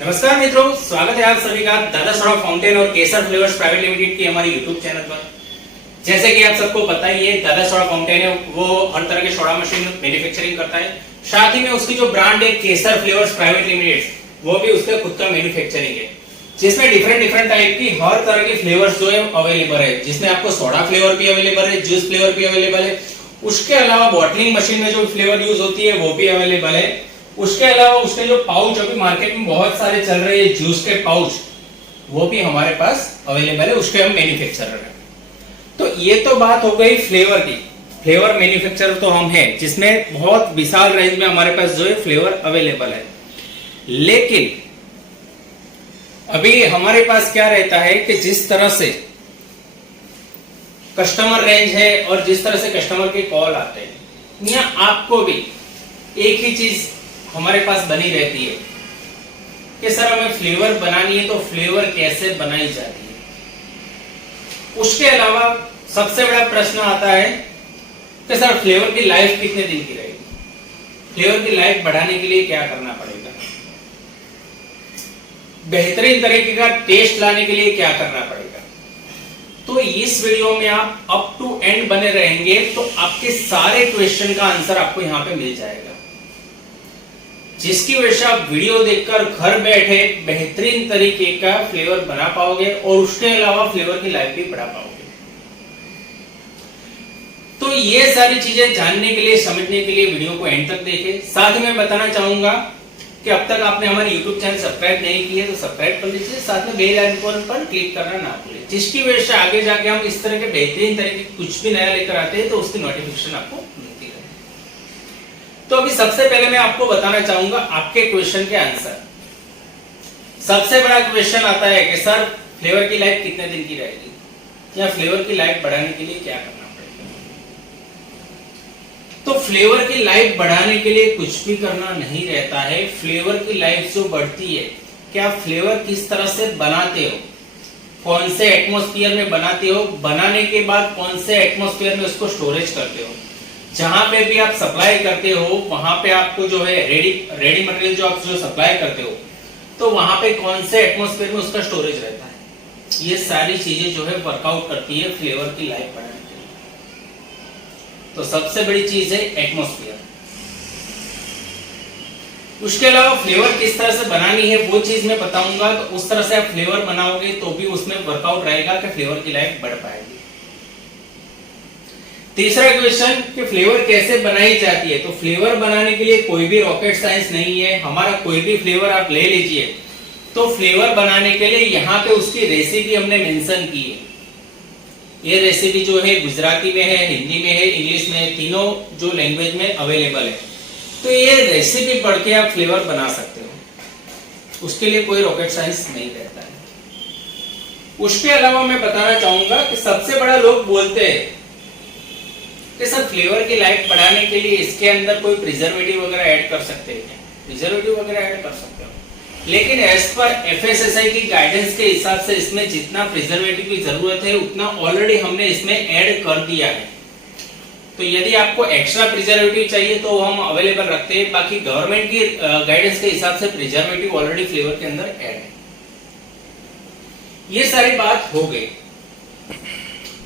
नमस्कार मित्रों, स्वागत है आप सभी का दादा सोडा फाउंटेन और केसर फ्लेवर्स प्राइवेट लिमिटेड की हमारे यूट्यूब चैनल पर। जैसे कि आप सबको पता ही है, दादा सोडा फाउंटेन है वो हर तरह के सोडा मशीन मैन्युफैक्चरिंग करता है। साथ ही में उसकी जो ब्रांड है केसर फ्लेवर्स प्राइवेट लिमिटेड, वो भी उसका खुद का मैन्युफैक्चरिंग है, जिसमें डिफरेंट टाइप की हर तरह की फ्लेवर्स जो है अवेलेबल है, जिसमें आपको सोडा फ्लेवर भी अवेलेबल है, जूस फ्लेवर भी अवेलेबल है। उसके अलावा बॉटलिंग मशीन में जो फ्लेवर यूज होती है वो भी अवेलेबल है। उसके अलावा उसके जो पाउच अभी मार्केट में बहुत सारे चल रहे हैं जूस के पाउच, वो भी हमारे पास अवेलेबल है, उसके हम मैन्युफैक्चरर हैं। तो ये तो बात हो गई फ्लेवर की। फ्लेवर मैन्युफैक्चरर तो हम हैं, जिसमें बहुत विशाल रेंज में हमारे पास जो है फ्लेवर अवेलेबल है। लेकिन अभी हमारे पास क्या रहता है कि जिस तरह से कस्टमर रेंज है और जिस तरह से कस्टमर के कॉल आते हैं, या आपको भी एक ही चीज हमारे पास बनी रहती है कि सर हमें फ्लेवर बनानी है, तो फ्लेवर कैसे बनाई जाती है। उसके अलावा सबसे बड़ा प्रश्न आता है कि सर फ्लेवर की लाइफ कितने दिन की रहेगी, फ्लेवर की लाइफ बढ़ाने के लिए क्या करना पड़ेगा, बेहतरीन तरीके का टेस्ट लाने के लिए क्या करना पड़ेगा। तो इस वीडियो में आप अप टू एंड बने रहेंगे तो आपके सारे क्वेश्चन का आंसर आपको यहां पे मिल जाएगा, जिसकी वजह से आप वीडियो देखकर घर बैठे बेहतरीन तरीके का फ्लेवर बना पाओगे और उसके अलावा फ्लेवर की लाइफ भी बढ़ा पाओगे। तो ये सारी चीजें जानने के लिए, समझने के लिए वीडियो को एंड तक देखें। साथ ही मैं बताना चाहूंगा कि अब तक आपने हमारे YouTube चैनल सब्सक्राइब नहीं किया तो सब्सक्राइब कर लीजिए, साथ में बेल आइकन पर क्लिक करना ना भूलें, जिसकी वजह से आगे जाके हम इस तरह के बेहतरीन तरीके कुछ भी नया लेकर आते हैं तो उसकी नोटिफिकेशन आपको मिलती रहे। तो अभी सबसे पहले मैं आपको बताना चाहूंगा आपके क्वेश्चन के आंसर। सबसे बड़ा क्वेश्चन आता है कि सर फ्लेवर की लाइफ कितने दिन की रहेगी, या फ्लेवर की लाइफ बढ़ाने के लिए क्या करना पड़ेगा। तो फ्लेवर की लाइफ बढ़ाने के लिए कुछ भी करना नहीं रहता है। फ्लेवर की लाइफ जो बढ़ती है, क्या फ्लेवर किस तरह से बनाते हो, कौन से एटमॉस्फेयर में बनाते हो, बनाने के बाद कौन से एटमॉस्फेयर में उसको स्टोरेज करते हो, जहां पे भी आप सप्लाई करते हो वहां पे आपको जो है रेडी मटेरियल जो आप जो सप्लाई करते हो, तो वहां पे कौन से एटमॉस्फेयर में उसका स्टोरेज रहता है। ये सारी चीजें जो है वर्कआउट करती है फ्लेवर की लाइफ बढ़ाने के लिए। तो सबसे बड़ी चीज है एटमॉस्फेयर। उसके अलावा फ्लेवर किस तरह से बनानी है वो चीज मैं बताऊंगा, तो उस तरह से आप फ्लेवर बनाओगे तो भी उसमें वर्कआउट रहेगा कि फ्लेवर की लाइफ बढ़ पाएगी। तीसरा क्वेश्चन कि फ्लेवर कैसे बनाई जाती है। तो फ्लेवर बनाने के लिए कोई भी रॉकेट साइंस नहीं है। हमारा कोई भी फ्लेवर आप ले लीजिए, तो फ्लेवर बनाने के लिए यहाँ पे उसकी रेसिपी हमने मेंशन की है। ये रेसिपी जो है गुजराती में है, हिंदी में है, इंग्लिश में है, तीनों जो लैंग्वेज में अवेलेबल है। तो ये रेसिपी पढ़ के आप फ्लेवर बना सकते हो, उसके लिए कोई रॉकेट साइंस नहीं रहता है। उसके अलावा मैं बताना चाहूंगा कि सबसे बड़ा लोग बोलते हैं कि सर फ्लेवर की लाइफ बढ़ाने के लिए इसके अंदर कोई प्रिजर्वेटिव वगैरह ऐड कर सकते हैं। प्रिजर्वेटिव वगैरह ऐड कर सकते हो, लेकिन एज पर एफएसएसआई की गाइडेंस के हिसाब से इसमें जितना प्रिजर्वेटिव की जरूरत है उतना ऑलरेडी हमने इसमें ऐड कर दिया है। तो यदि आपको एक्स्ट्रा प्रिजर्वेटिव चाहिए तो हम अवेलेबल रखते हैं, बाकी गवर्नमेंट की गाइडेंस के हिसाब से प्रिजर्वेटिव ऑलरेडी फ्लेवर के अंदर ऐड है। ये सारी बात हो गई।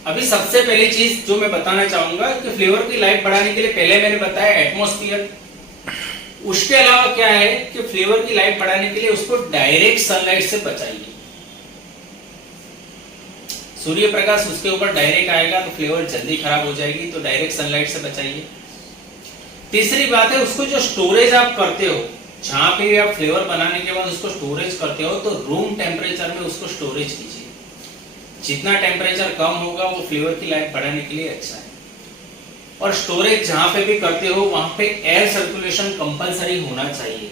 अभी सबसे पहली चीज जो मैं बताना चाहूंगा कि फ्लेवर की लाइफ बढ़ाने के लिए पहले मैंने बताया एटमॉस्फेयर। उसके अलावा क्या है कि फ्लेवर की लाइफ बढ़ाने के लिए उसको डायरेक्ट सनलाइट से बचाइए। सूर्य प्रकाश उसके ऊपर डायरेक्ट आएगा तो फ्लेवर जल्दी खराब हो जाएगी, तो डायरेक्ट सनलाइट से बचाइए। तीसरी बात है, उसको जो स्टोरेज आप करते हो, जहां पे भी आप फ्लेवर बनाने के बाद उसको स्टोरेज करते हो, तो रूम टेम्परेचर में उसको स्टोरेज कीजिए। जितना टेम्परेचर कम होगा वो फ्लेवर की लाइफ बढ़ाने के लिए अच्छा है। और स्टोरेज जहां पे भी करते हो वहां पे एयर सर्कुलेशन कंपलसरी होना चाहिए।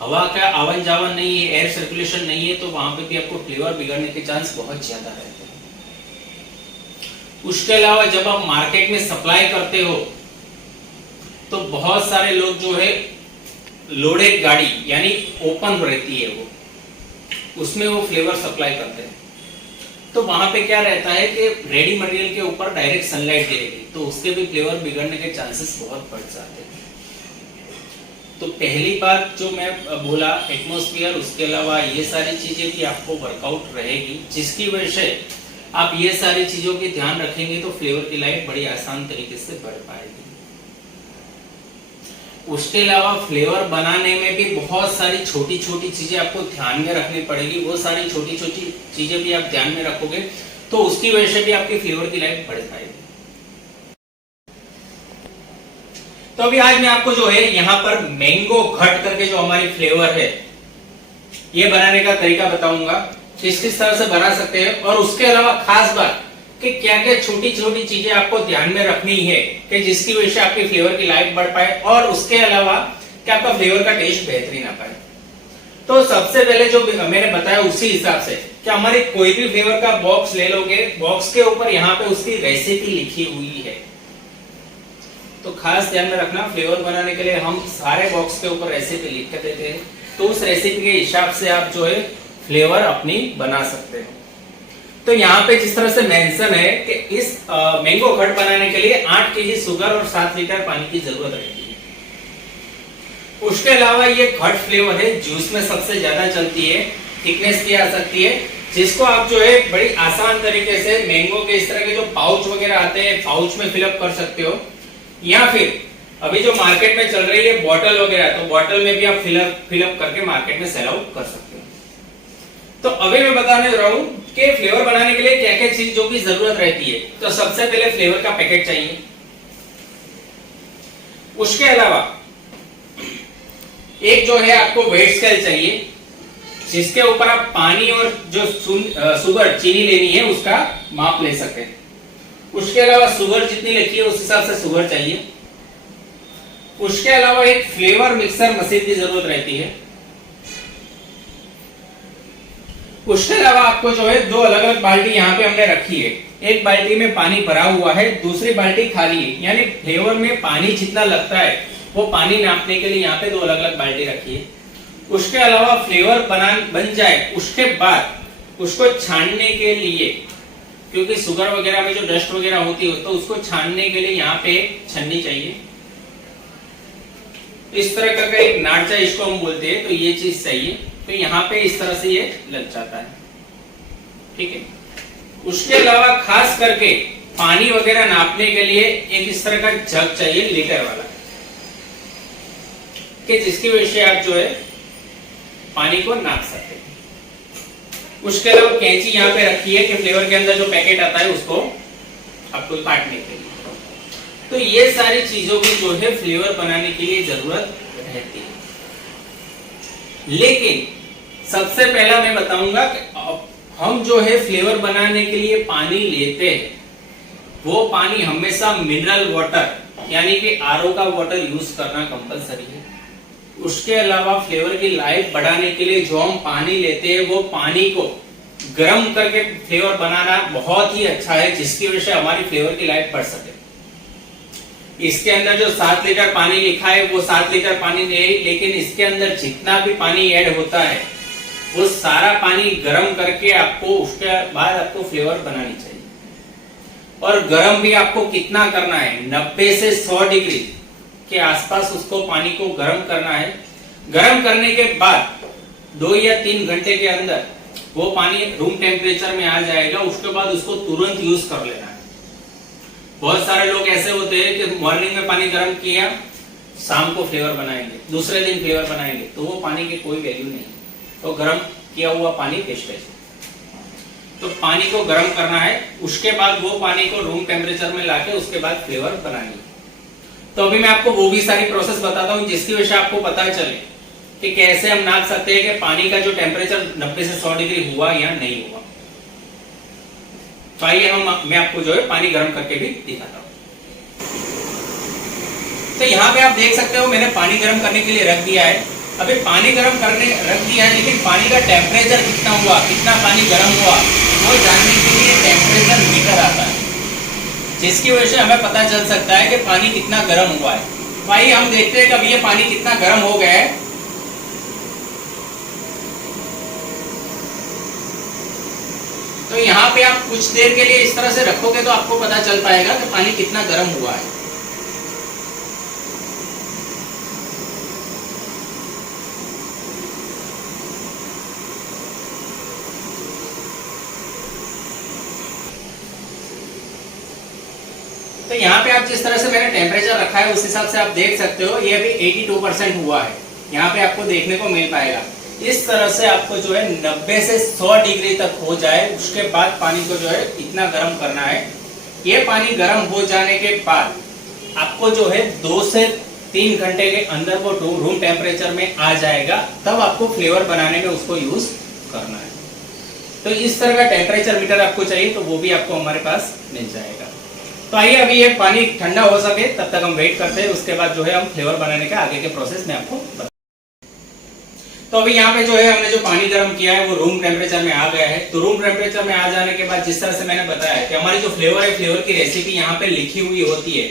हवा का आवन जावन नहीं है, एयर सर्कुलेशन नहीं है, तो वहां पे भी आपको फ्लेवर बिगड़ने के चांस बहुत ज्यादा रहते हैं। उसके अलावा जब आप मार्केट में सप्लाई करते हो तो बहुत सारे लोग जो है लोडेड गाड़ी यानी ओपन रहती है वो, उसमें वो फ्लेवर सप्लाई करते हैं। तो वहां पे क्या रहता है कि रेडी मटेरियल के ऊपर डायरेक्ट सनलाइट गिरेगी, तो उसके भी फ्लेवर बिगड़ने के चांसेस बहुत बढ़ जाते हैं। तो पहली बात जो मैं बोला एटमॉस्फेयर, उसके अलावा ये सारी चीजें भी आपको वर्कआउट रहेगी, जिसकी वजह से आप ये सारी चीजों की ध्यान रखेंगे तो फ्लेवर की लाइफ बड़ी आसान तरीके से बढ़ पाएगी। उसके अलावा फ्लेवर बनाने में भी बहुत सारी छोटी छोटी चीजें आपको ध्यान में रखनी पड़ेगी। वो सारी छोटी छोटी चीजें भी आप ध्यान में रखोगे तो उसकी वजह से भी आपकी फ्लेवर की लाइफ बढ़ पाएगी। तो अभी आज मैं आपको जो है यहाँ पर मैंगो घट करके जो हमारी फ्लेवर है ये बनाने का तरीका बताऊंगा, किस किस तरह से बना सकते हैं। और उसके अलावा खास बात कि क्या क्या छोटी छोटी चीजें आपको ध्यान में रखनी है कि जिसकी वजह से आपकी फ्लेवर की लाइफ बढ़ पाए और उसके अलावा कि आपका फ्लेवर का टेस्ट बेहतरीन आ पाए। तो सबसे पहले जो मैंने बताया उसी हिसाब से कि हमारी कोई भी फ्लेवर का बॉक्स ले लोगे, बॉक्स के ऊपर यहाँ पे उसकी रेसिपी लिखी हुई है। तो खास ध्यान में रखना, फ्लेवर बनाने के लिए हम सारे बॉक्स के ऊपर रेसिपी लिख के देते हैं, तो उस रेसिपी के हिसाब से आप जो है फ्लेवर अपनी बना सकते हो। तो यहाँ पे जिस तरह से मेंशन है कि इस मैंगो घट बनाने के लिए 8 केजी शुगर और 7 लीटर पानी की जरूरत रहती है। उसके अलावा ये घट फ्लेवर है जूस में सबसे ज्यादा चलती है, थिकनेस की आ सकती है, जिसको आप जो है बड़ी आसान तरीके से मैंगो के इस तरह के जो पाउच वगैरह आते हैं पाउच में फिलअप कर सकते हो, या फिर अभी जो मार्केट में चल रही है बॉटल वगैरह, तो बॉटल में भी आप फिलअप करके मार्केट में सेल आउट कर सकते हो। तो अभी मैं बताने जा रहा हूं कि फ्लेवर बनाने के लिए क्या क्या चीजों की जरूरत रहती है। तो सबसे पहले फ्लेवर का पैकेट चाहिए। उसके अलावा एक जो है आपको वेट स्केल चाहिए, जिसके ऊपर आप पानी और जो शुगर चीनी लेनी है उसका माप ले सकते हैं। उसके अलावा शुगर जितनी लिखी है उस हिसाब से शुगर चाहिए। उसके अलावा एक फ्लेवर मिक्सर मशीन की जरूरत रहती है। उसके अलावा आपको जो है 2 अलग अलग बाल्टी यहाँ पे हमने रखी है। एक बाल्टी में पानी भरा हुआ है, दूसरी बाल्टी खाली है, यानी फ्लेवर में पानी जितना लगता है वो पानी नापने के लिए यहाँ पे 2 अलग अलग बाल्टी रखी है। उसके अलावा फ्लेवर बन जाए उसके बाद उसको छानने के लिए, क्योंकि शुगर वगैरह में जो डस्ट वगैरह होती है तो उसको छानने के लिए यहाँ पे छन्नी चाहिए। इस तरह का एक नाड़चा इसको हम बोलते हैं, तो ये चीज चाहिए। तो यहाँ पे इस तरह से ये लग जाता है, ठीक है। उसके अलावा खास करके पानी वगैरह नापने के लिए एक इस तरह का जग चाहिए लीटर वाला, कि जिसकी वजह से आप जो है पानी को नाप सकते हैं। उसके अलावा कैंची यहाँ पे रखी है कि फ्लेवर के अंदर जो पैकेट आता है उसको आपको काटने के लिए। तो ये सारी चीजों की जो है फ्लेवर बनाने के लिए जरूरत रहती है। लेकिन सबसे पहला मैं बताऊंगा कि हम जो है फ्लेवर बनाने के लिए पानी लेते हैं वो पानी हमेशा मिनरल वाटर यानी कि आरओ का वाटर यूज करना कंपलसरी है। उसके अलावा फ्लेवर की लाइफ बढ़ाने के लिए जो हम पानी लेते हैं वो पानी को गर्म करके फ्लेवर बनाना बहुत ही अच्छा है, जिसकी वजह से हमारी फ्लेवर की लाइफ बढ़ सके। इसके अंदर जो 7 लीटर पानी लिखा है वो 7 लीटर पानी नहीं, लेकिन इसके अंदर जितना भी पानी ऐड होता है वो सारा पानी गर्म करके आपको उसके बाद आपको फ्लेवर बनानी चाहिए। और गर्म भी आपको कितना करना है, 90 से 100 डिग्री के आसपास उसको पानी को गर्म करना है। गर्म करने के बाद 2 या 3 घंटे के अंदर वो पानी रूम टेम्परेचर में आ जाएगा। उसके बाद उसको तुरंत यूज कर लेना है। बहुत सारे लोग ऐसे होते हैं कि मॉर्निंग में पानी गर्म किया, शाम को फ्लेवर बनाएंगे, दूसरे दिन फ्लेवर बनाएंगे, तो वो पानी की कोई वैल्यू नहीं है। तो गर्म किया हुआ पानी वेस्ट है। तो पानी को गर्म करना है, उसके बाद वो पानी को रूम टेम्परेचर में लाके उसके बाद फ्लेवर बनानी है। तो अभी मैं आपको वो भी सारी प्रोसेस बताता हूँ जिसकी वजह से आपको पता चले कि कैसे हम नाप सकते हैं कि पानी का जो टेम्परेचर 90 से 100 डिग्री हुआ या नहीं हुआ। तो आइए मैं आपको जो है पानी गर्म करके भी दिखाता हूँ। तो यहाँ पे आप देख सकते हो मैंने पानी गर्म करने के लिए रख दिया है। अभी पानी गर्म करने रख दिया है, लेकिन पानी का टेम्परेचर कितना हुआ, कितना पानी गर्म हुआ, वो जानने के लिए टेम्परेचर मीटर आता है, जिसकी वजह से हमें पता चल सकता है कि पानी कितना गर्म हुआ है। भाई हम देखते हैं कि अभी ये पानी कितना गर्म हो गया है। तो यहाँ पे आप कुछ देर के लिए इस तरह से रखोगे तो आपको पता चल पाएगा कि पानी कितना गर्म हुआ है। तो यहाँ पे आप जिस तरह से मैंने टेम्परेचर रखा है उस हिसाब से आप देख सकते हो ये अभी 82% हुआ है, यहाँ पे आपको देखने को मिल पाएगा। इस तरह से आपको जो है 90 से 100 डिग्री तक हो जाए, उसके बाद पानी को जो है इतना गर्म करना है। ये पानी गर्म हो जाने के बाद आपको जो है 2 से 3 घंटे के अंदर वो रूम टेम्परेचर में आ जाएगा, तब आपको फ्लेवर बनाने में उसको यूज करना है। तो इस तरह का टेम्परेचर मीटर आपको चाहिए तो वो भी आपको हमारे पास मिल जाएगा। तो आइए अभी ये पानी ठंडा हो सके तब तक हम वेट करते हैं, उसके बाद जो है हम फ्लेवर बनाने के आगे के प्रोसेस में आपको बताएंगे। तो अभी यहाँ पे जो है हमने जो पानी गर्म किया है वो रूम टेम्परेचर में आ गया है। तो रूम टेम्परेचर में आ जाने के बाद जिस तरह से मैंने बताया कि हमारी जो फ्लेवर है, फ्लेवर की रेसिपी यहाँ पे लिखी हुई होती है,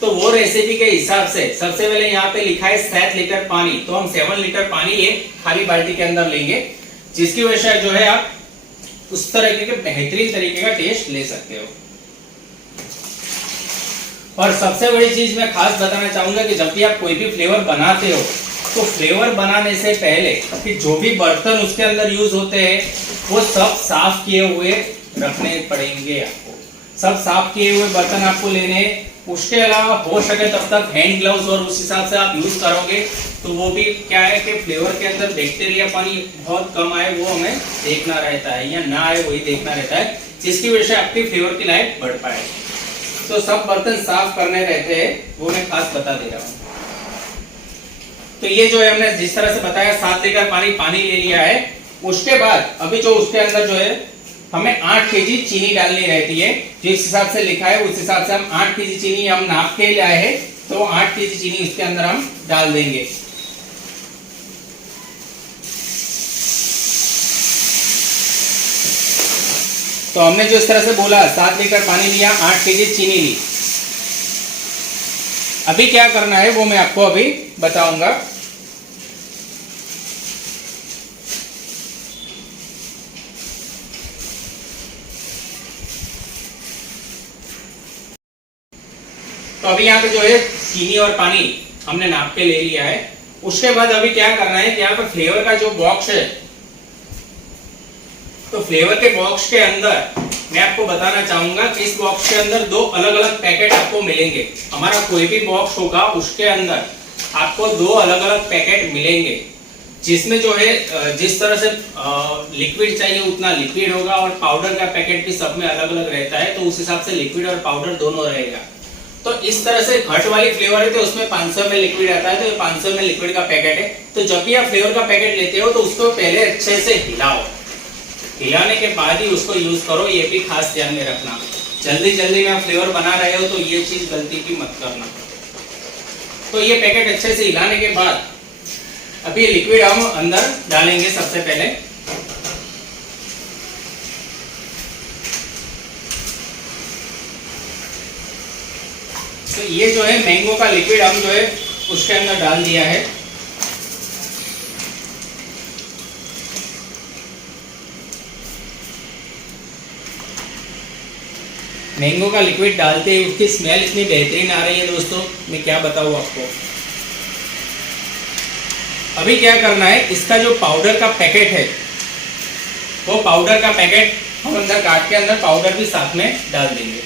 तो वो रेसिपी के हिसाब से सबसे पहले यहाँ पे लिखा है 7 लीटर पानी, तो हम 7 लीटर पानी एक खाली बाल्टी के अंदर लेंगे, जिसकी वजह से जो है आप उस तरीके के बेहतरीन तरीके का टेस्ट ले सकते हो। और सबसे बड़ी चीज मैं खास बताना चाहूंगा कि जब भी आप कोई भी फ्लेवर बनाते हो तो फ्लेवर बनाने से पहले कि जो भी बर्तन उसके अंदर यूज होते हैं वो सब साफ किए हुए रखने पड़ेंगे। आपको सब साफ किए हुए बर्तन आपको लेने, उसके अलावा हो सके तब तक हैंड ग्लव्स और उस हिसाब से आप यूज करोगे तो वो भी क्या है कि फ्लेवर के अंदर बैक्टीरिया पानी बहुत कम आए वो हमें देखना रहता है, या ना आए वही देखना रहता है, जिसकी वजह से आपकी फ्लेवर की लाइफ बढ़ पाए। तो सब बर्तन साफ करने रहते हैं, वो मैं खास बता दे रहा हूँ। तो ये जो है हमने जिस तरह से बताया 7 लीटर पानी ले लिया है। उसके बाद अभी जो उसके अंदर जो है हमें 8 केजी चीनी डालनी रहती है, जिस हिसाब से लिखा है उस हिसाब से हम 8 केजी चीनी हम नाप के लाए हैं, तो 8 केजी चीनी इसके अंदर हम डाल देंगे। तो हमने जो इस तरह से बोला 7 लीटर पानी लिया, 8 केजी चीनी ली। अभी क्या करना है वो मैं आपको अभी बताऊंगा। तो अभी यहाँ पे जो है चीनी और पानी हमने नाप के ले लिया है। उसके बाद अभी क्या करना है कि यहाँ पे फ्लेवर का जो बॉक्स है, तो फ्लेवर के बॉक्स के अंदर मैं आपको बताना चाहूंगा कि इस बॉक्स के अंदर 2 अलग अलग पैकेट आपको मिलेंगे। हमारा कोई भी बॉक्स होगा उसके अंदर आपको 2 अलग अलग पैकेट मिलेंगे, जिसमें जो है जिस तरह से लिक्विड चाहिए उतना लिक्विड होगा, और पाउडर का पैकेट भी सब में अलग अलग रहता है, तो उस हिसाब से लिक्विड और पाउडर दोनों रहेगा। तो इस तरह से घट वाली फ्लेवर है तो उसमें 500 ml लिक्विड आता है, तो ये 500 ml लिक्विड का पैकेट है। तो जब भी आप फ्लेवर का पैकेट लेते हो तो उसको पहले अच्छे से हिलाओ, हिलाने के बाद ही उसको यूज करो, ये भी खास ध्यान में रखना। जल्दी जल्दी में आप फ्लेवर बना रहे हो तो ये चीज गलती भी मत करना। तो ये पैकेट अच्छे से हिलाने के बाद अभी लिक्विड हम अंदर डालेंगे सबसे पहले। तो ये जो है मैंगो का लिक्विड हम जो है उसके अंदर डाल दिया है। मैंगो का लिक्विड डालते ही उसकी स्मेल इतनी बेहतरीन आ रही है दोस्तों, मैं क्या बताऊँ आपको। अभी क्या करना है, इसका जो पाउडर का पैकेट है वो पाउडर का पैकेट हम अंदर काट के अंदर पाउडर भी साथ में डाल देंगे।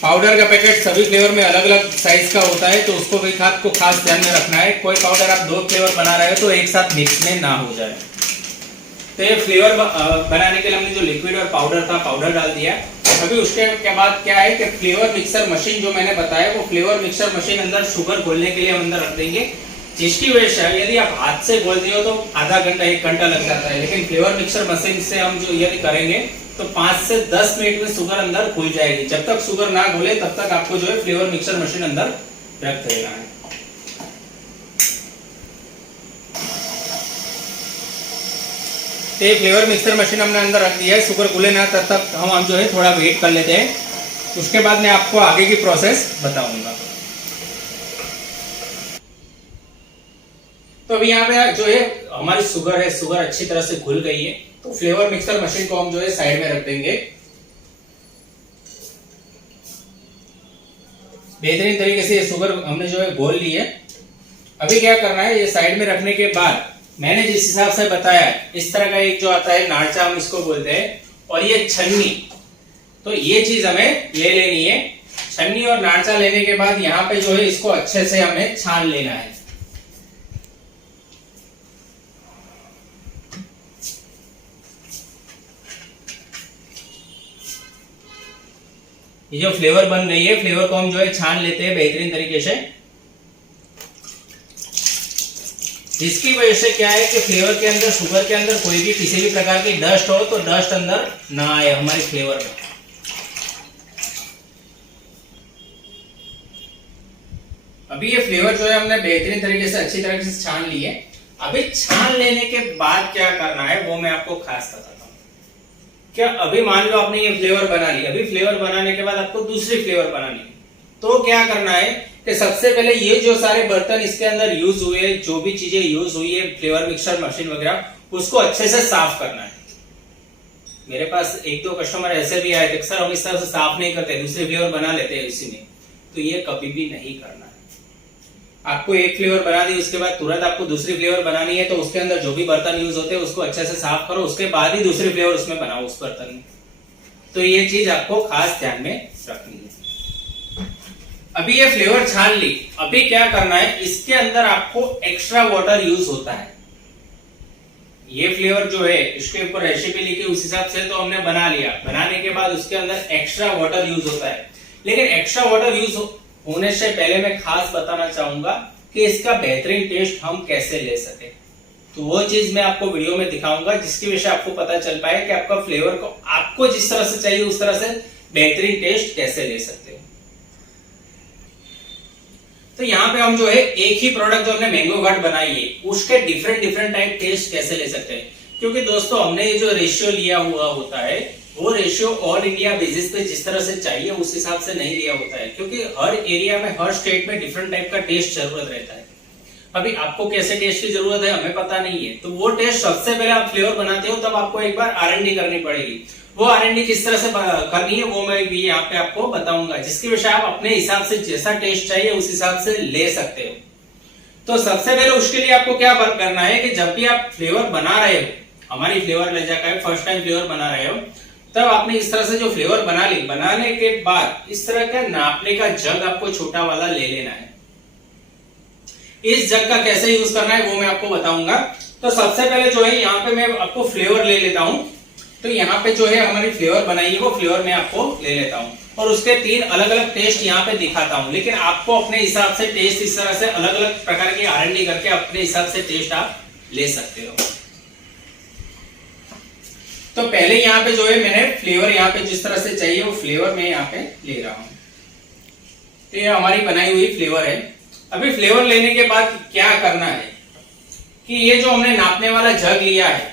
पाउडर का पैकेट सभी फ्लेवर में अलग अलग साइज का होता है, तो उसको भी आपको खास ध्यान में रखना है। कोई पाउडर आप 2 फ्लेवर बना रहे हो तो एक साथ मिक्स में ना हो जाए। तो ये फ्लेवर बनाने के लिए हमने जो लिक्विड और पाउडर था पाउडर डाल दिया। अभी उसके बाद क्या है कि फ्लेवर मिक्सर मशीन जो मैंने बताया वो फ्लेवर मिक्सर मशीन अंदर शुगर घोलने के लिए हम अंदर रख देंगे, जिसकी वजह से यदि आप हाथ से घोलते हो तो आधा घंटा 1 घंटा लग जाता है, लेकिन फ्लेवर मिक्सर मशीन से हम जो यदि करेंगे तो 5 से 10 मिनट में शुगर अंदर घुल जाएगी। जब तक शुगर ना घुले तब तक आपको जो है फ्लेवर मिक्सर मशीन अंदर रख देना है। तो फ्लेवर मिक्सर मशीन हमने अंदर रख दिया है, शुगर घुले ना तब तक हम जो है थोड़ा वेट कर लेते हैं। उसके बाद मैं आपको आगे की प्रोसेस बताऊंगा। तो अभी यहाँ पे जो है हमारी शुगर है, शुगर अच्छी तरह से घुल गई है, तो फ्लेवर मिक्सर मशीन को हम जो है साइड में रख देंगे। बेहतरीन तरीके से ये शुगर हमने जो है घोल ली है। अभी क्या करना है, ये साइड में रखने के बाद मैंने जिस हिसाब से बताया इस तरह का एक जो आता है नारचा हम इसको बोलते हैं, और ये छन्नी, तो ये चीज हमें ले लेनी है। छन्नी और नारचा लेने के बाद यहाँ पे जो है इसको अच्छे से हमें छान लेना है। ये जो फ्लेवर बन गई है, फ्लेवर को हम जो है छान लेते हैं बेहतरीन तरीके से, जिसकी वजह से क्या है कि फ्लेवर के अंदर, शुगर के अंदर कोई भी किसी भी प्रकार की डस्ट हो तो डस्ट अंदर ना आए हमारे फ्लेवर में। अभी ये फ्लेवर जो है हमने बेहतरीन तरीके से अच्छी तरीके से छान ली है। अभी छान लेने के बाद क्या करना है वो मैं आपको खास बताता हूं। क्या अभी मान लो आपने ये फ्लेवर बना लिया, अभी फ्लेवर बनाने के बाद आपको दूसरी फ्लेवर बनानी है, तो क्या करना है कि सबसे पहले ये जो सारे बर्तन इसके अंदर यूज हुए, जो भी चीजें यूज हुई है, फ्लेवर मिक्सर मशीन वगैरह, उसको अच्छे से साफ करना है। मेरे पास एक दो कस्टमर ऐसे भी आए थे, सर हम इस तरह से साफ नहीं करते, दूसरे फ्लेवर बना लेते हैं इसी में, तो ये कभी भी नहीं करना है। आपको एक फ्लेवर बना दी, उसके बाद तुरंत आपको दूसरी फ्लेवर बनानी है, तो उसके अंदर जो भी बर्तन यूज होते हैं उसको अच्छे से साफ करो, उसके बाद ही दूसरी फ्लेवर उसमें बनाओ उस बर्तन में। तो ये चीज आपको खास ध्यान में रखनी है। अभी ये फ्लेवर छान ली, अभी क्या करना है, इसके अंदर आपको एक्स्ट्रा वाटर यूज होता है। ये फ्लेवर जो है इसके ऊपर रेसिपी लिखी उस हिसाब से तो हमने बना लिया, बनाने के बाद उसके अंदर एक्स्ट्रा वाटर यूज होता है। लेकिन एक्स्ट्रा वाटर यूज होने से पहले मैं खास बताना चाहूंगा कि इसका बेहतरीन टेस्ट हम कैसे ले सके, तो वो चीज मैं आपको वीडियो में दिखाऊंगा, जिसकी वजह से आपको पता चल पाए कि आपका फ्लेवर को आपको जिस तरह से चाहिए उस तरह से बेहतरीन टेस्ट कैसे ले सकते हो। तो यहाँ पे हम जो है एक ही प्रोडक्ट जो हमने मैंगो घाट बनाई है उसके डिफरेंट डिफरेंट टाइप टेस्ट कैसे ले सकते हैं, क्योंकि दोस्तों हमने ये जो रेशियो लिया हुआ होता है वो रेशियो ऑल इंडिया बेसिस पे जिस तरह से चाहिए उस हिसाब से नहीं लिया होता है, क्योंकि हर एरिया में, हर स्टेट में डिफरेंट टाइप का टेस्ट जरूरत रहता है। अभी आपको कैसे टेस्ट की जरूरत है हमें पता नहीं है, तो वो टेस्ट सबसे पहले आप फ्लेवर बनाते हो तब आपको एक बार R&D करनी पड़ेगी। वो R&D किस तरह से करनी है वो मैं भी यहाँ पे आपको बताऊंगा, जिसकी वजह से आप अपने हिसाब से जैसा टेस्ट चाहिए उस हिसाब से ले सकते हो। तो सबसे पहले उसके लिए आपको क्या करना है कि जब भी आप फ्लेवर बना रहे हो, हमारी फ्लेवर ले जाकर फर्स्ट टाइम फ्लेवर बना रहे हो, तब आपने इस तरह से जो फ्लेवर बना ली, बनाने के बाद इस तरह का नापने का जग आपको छोटा वाला ले लेना है। इस जग का कैसे यूज करना है वो मैं आपको बताऊंगा। तो सबसे पहले जो है यहाँ पे मैं आपको फ्लेवर ले लेता हूँ। तो यहाँ पे जो है हमारी फ्लेवर बनाई है वो फ्लेवर मैं आपको ले लेता हूँ, और उसके 3 अलग अलग टेस्ट यहाँ पे दिखाता हूँ। लेकिन आपको अपने हिसाब से टेस्ट इस तरह से अलग अलग प्रकार की R&D करके अपने हिसाब से टेस्ट आप ले सकते हो। तो पहले यहाँ पे जो है मैंने फ्लेवर यहाँ पे जिस तरह से चाहिए वो फ्लेवर मैं यहाँ पे ले रहा हूँ। तो ये हमारी बनाई हुई फ्लेवर है। अभी फ्लेवर लेने के बाद क्या करना है कि ये जो हमने नापने वाला जग लिया है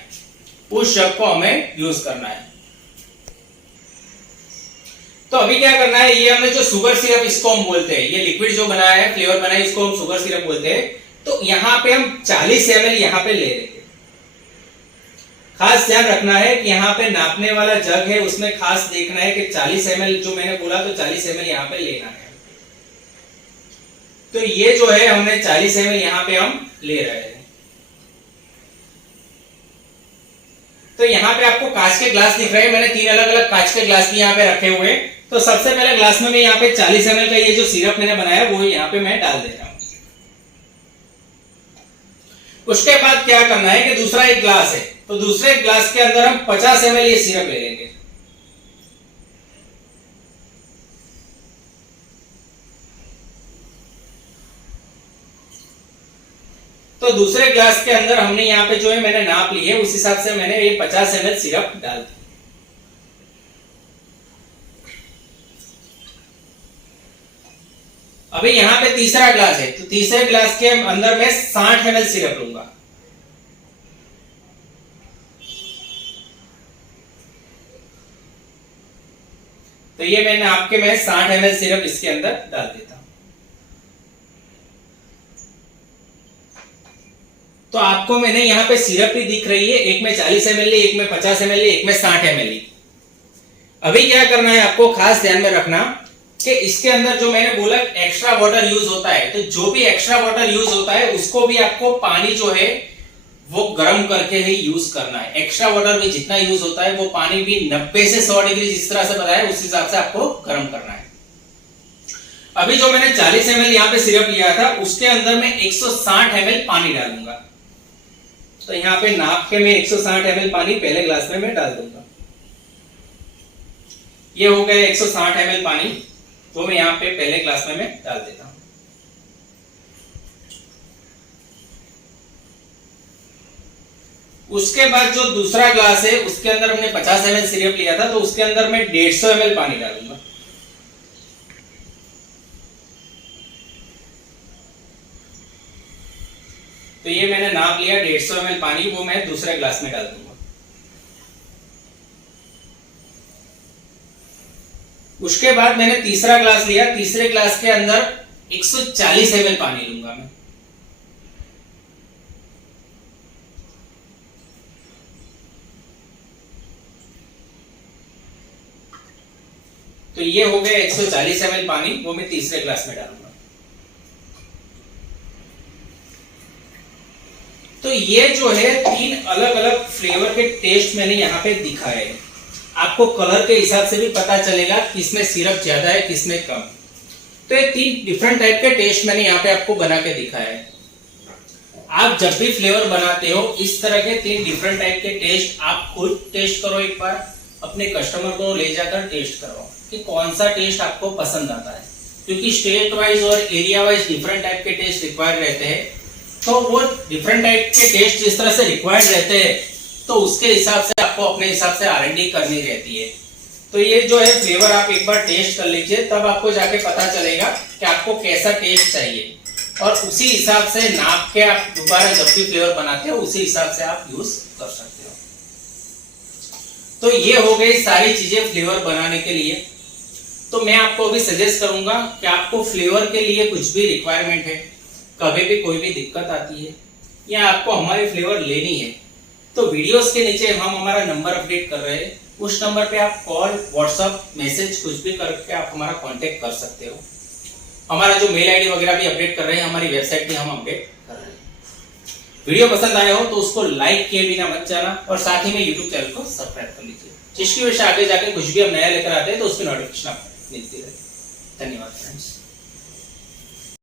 उस जग को हमें यूज करना है। तो अभी क्या करना है, ये हमने जो शुगर सिरप इसको हम बोलते हैं, ये लिक्विड जो बनाया है, फ्लेवर बनाया, इसको हम शुगर सिरप बोलते हैं। तो यहाँ पे हम 40 ml यहाँ पे ले लेंगे। खास ध्यान रखना है कि यहाँ पे नापने वाला जग है उसमें खास देखना है कि 40 ml जो मैंने बोला तो 40 ml यहाँ पे लेना है। तो ये जो है हमने 40 ml यहाँ पे हम ले रहे हैं। तो यहाँ पे आपको कांच के ग्लास दिख रहे हैं, मैंने 3 अलग अलग कांच के ग्लास भी यहाँ पे रखे हुए। तो सबसे पहले ग्लास में मैं यहाँ पे 40 ml का ये जो सिरप मैंने बनाया वो यहाँ पे मैं डाल दे रहा हूं। उसके बाद क्या करना है कि दूसरा एक ग्लास है, तो दूसरे ग्लास के अंदर हम 50 ml ये सिरप ले लेंगे। तो दूसरे ग्लास के अंदर हमने यहाँ पे जो है मैंने नाप ली है उस हिसाब से मैंने ये 50 ml सिरप डाल दी। अभी यहाँ पे तीसरा ग्लास है, तो तीसरे ग्लास के अंदर मैं 60 ml सिरप लूंगा। तो ये मैंने आपके मैं 60 ml सिरप इसके अंदर डाल देता हूं। तो आपको मैंने यहाँ पे सिरप भी दिख रही है, एक में 40 ml, एक में 50 ml, एक में 60 ml। अभी क्या करना है आपको खास ध्यान में रखना कि इसके अंदर जो मैंने बोला एक्स्ट्रा वाटर यूज होता है, तो जो भी एक्स्ट्रा वाटर यूज होता है उसको भी आपको पानी जो है वो गर्म करके ही यूज करना है। एक्स्ट्रा वाटर भी जितना यूज होता है वो पानी भी 90 से 100 डिग्री जिस तरह से बताया उस हिसाब से आपको गर्म करना है। अभी जो मैंने 40 ml यहाँ पे सिरप लिया था उसके अंदर मैं 160 ml पानी डालूंगा। तो यहाँ पे नाप के मैं 160 ml पानी पहले ग्लास में मैं डाल दूंगा। ये हो गया 160 ml पानी, वो मैं यहाँ पे पहले ग्लास में मैं डाल देता हूं। उसके बाद जो दूसरा ग्लास है उसके अंदर हमने 50 ml सिरप लिया था, तो उसके अंदर मैं 150 ml पानी डालूंगा। तो ये मैंने नाप लिया 150 ml पानी, वो मैं दूसरे ग्लास में डाल दूंगा। उसके बाद मैंने तीसरा ग्लास लिया, तीसरे ग्लास के अंदर 140 ml पानी लूंगा मैं। तो ये हो गया 140 ml पानी, वो मैं तीसरे ग्लास में डालूंगा। तो ये जो है 3 अलग अलग फ्लेवर के टेस्ट मैंने यहाँ पे दिखाए हैं। आपको कलर के हिसाब से भी पता चलेगा किसमें सिरप ज्यादा है किसमें कम। तो ये 3 डिफरेंट टाइप के टेस्ट मैंने यहाँ पे आपको बना के दिखाया है। आप जब भी फ्लेवर बनाते हो इस तरह के 3 डिफरेंट टाइप के टेस्ट आप खुद टेस्ट करो, एक बार अपने कस्टमर को ले जाकर टेस्ट करो कि कौन सा टेस्ट आपको पसंद आता है, क्योंकि स्टेट वाइज और एरिया वाइज डिफरेंट टाइप के टेस्ट रिक्वायर्ड रहते हैं। तो वो डिफरेंट टाइप के टेस्ट जिस तरह से रिक्वायर्ड रहते हैं तो उसके हिसाब से आपको अपने हिसाब से R&D करनी रहती है। तो ये जो है फ्लेवर आप एक बार टेस्ट कर लीजिए, तब आपको जाके पता चलेगा कि आपको कैसा टेस्ट चाहिए, और उसी हिसाब से नाप के आप दोबारा जब भी फ्लेवर बनाते हो उसी हिसाब से आप यूज कर सकते हो। तो ये हो गई सारी चीजें फ्लेवर बनाने के लिए। तो मैं आपको अभी सजेस्ट करूंगा कि आपको फ्लेवर के लिए कुछ भी रिक्वायरमेंट है, कभी भी कोई भी दिक्कत आती है या आपको हमारी फ्लेवर लेनी है, तो वीडियोस के नीचे हम हमारा नंबर अपडेट कर रहे हैं, उस नंबर पे आप कॉल, व्हाट्सएप, मैसेज कुछ भी करके आप हमारा कांटेक्ट कर सकते हो। हमारा जो मेल आईडी वगैरह भी अपडेट कर रहे हैं, हमारी वेबसाइट भी हम अपडेट कर रहे हैं। वीडियो पसंद आया हो तो उसको लाइक किए बिना मत जाना, और साथ ही में यूट्यूब चैनल को सब्सक्राइब कर लीजिए, जिसकी वजह से आगे जाके कुछ भी हम नया लेकर आते हैं तो उसकी नोटिफिकेशन आपको मिलती रहे। धन्यवाद फ्रेंड्स।